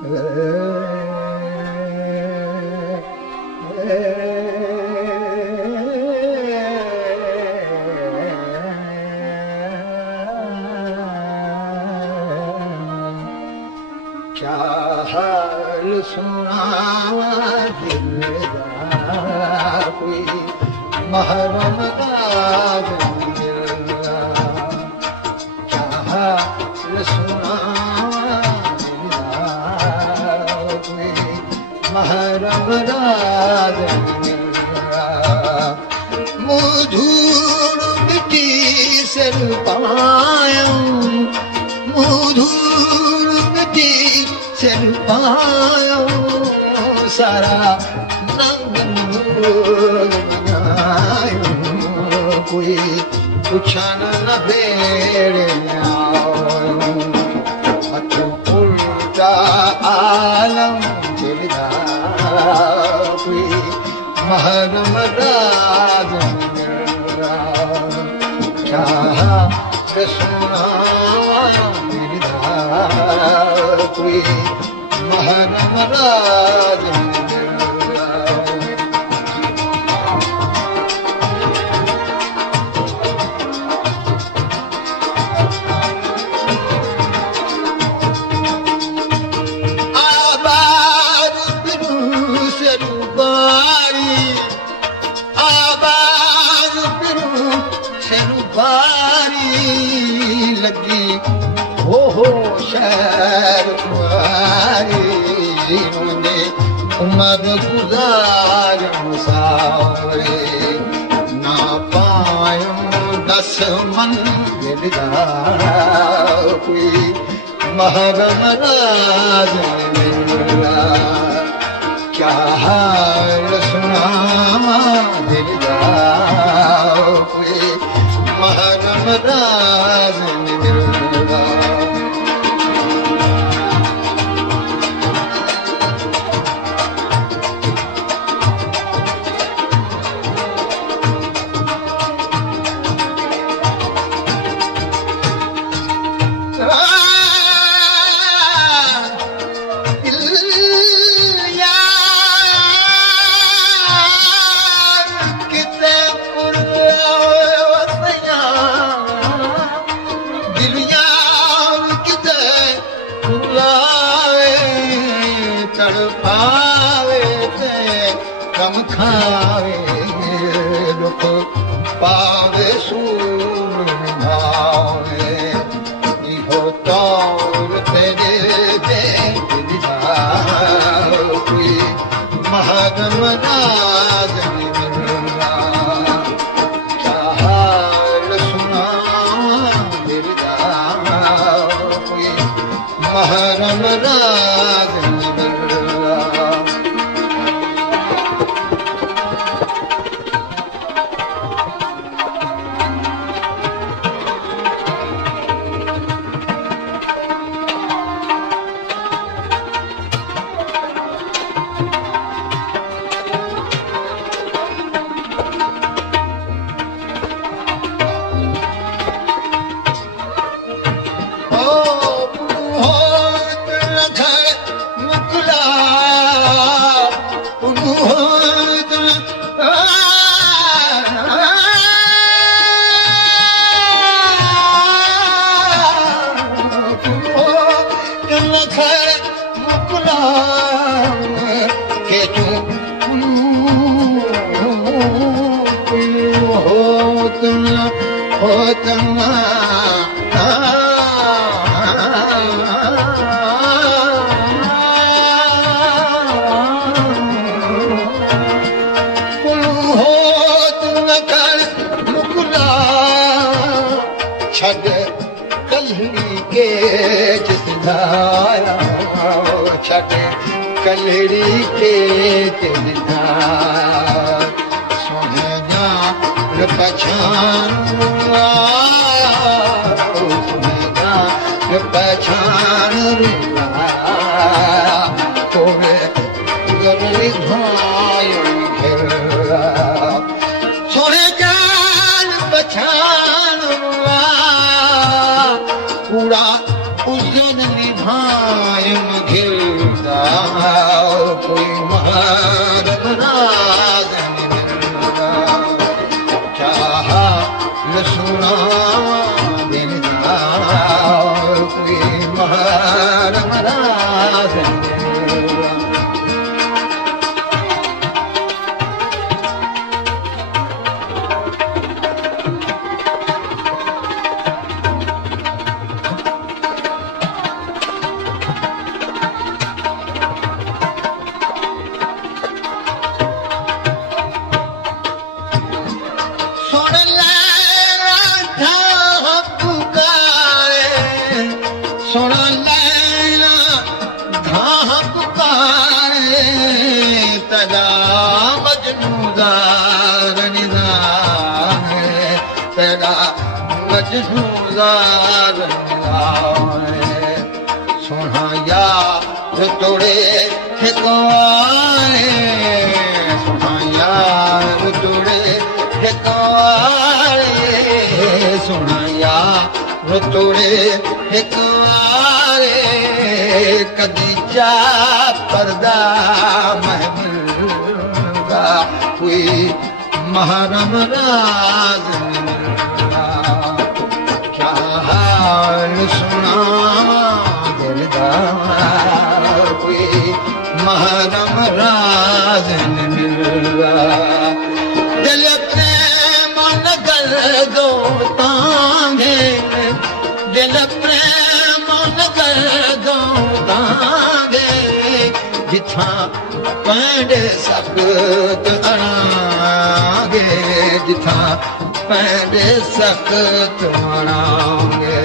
क्या हाल सुनावा दिल दा कोई महरम दा दिल दा क्या हाल सुनावा दिल दा कोई महरम दा दिल दा मधुर मिट्टी से पायूं मधुर मिट्टी से पायो सारा रंग कोई पुछन न भेड़ हथ उल्टा आलम जिलदा कोई महरम राज क्या सुनावा कोई महरम राज आबाद फिरूं से रुबारी आबाद फिरूं से रुबारी लगी हो शहर मुझे उमर गुजार मुसावरे ना पायूं 10 मन गिरदा कोई महरम राज क्या हाल सुनावा दिलदा कोई महरम राज तड़पावे ते कम खावे दुख पावे सूर निभावे इहो तौर तेरे दे दिदा कोई महरम राज मिलदा क्या हाल सुनावा दिलदा कोई महरम राज कलड़ी के दिदा सोने जान पहचान सोने जान पहचान तोरे गली भाई सोने जान पहचान पूरा उजन निभाए घिर मिलदा कोई महारम राज नहीं मिलदा चाहा न सुना मिलदा कोई महारम राज नहीं मिलदा सुन लैला धाह पुकारे तदा मजनूदार निदान तदा मजनूदार निदान सुना यार तोड़े ठिकाने सुना यार तोड़े ठिकाने सुना यार तोड़े ठिकाने कदी जा पर्दा महमूदा कोई महरम राज मिलदा क्या हाल सुना दिलदार कोई महरम राज मिलदा दिल प्रेम नगर दो तांगे दिल प्रेम नगर दो तांगे जिथा पैंडे सख्त अणांगे जिथा पैंडे सख्त अणांगे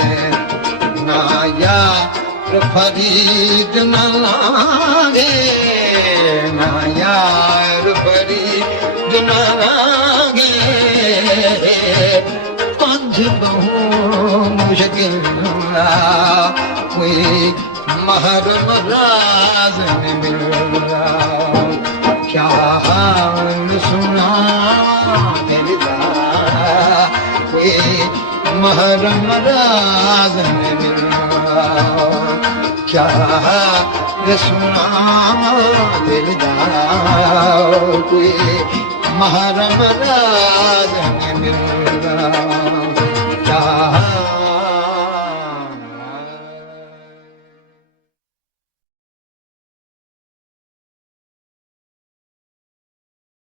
ना यार फरीद न लांगे ना यार फरीद न लांगे पंज बहु मुश्किल कोई महरम राज में मिलदा क्या हाल सुना दिलदा कोई महरम राज में मिलदा क्या हाल सुना दिलदा कोई महरम राज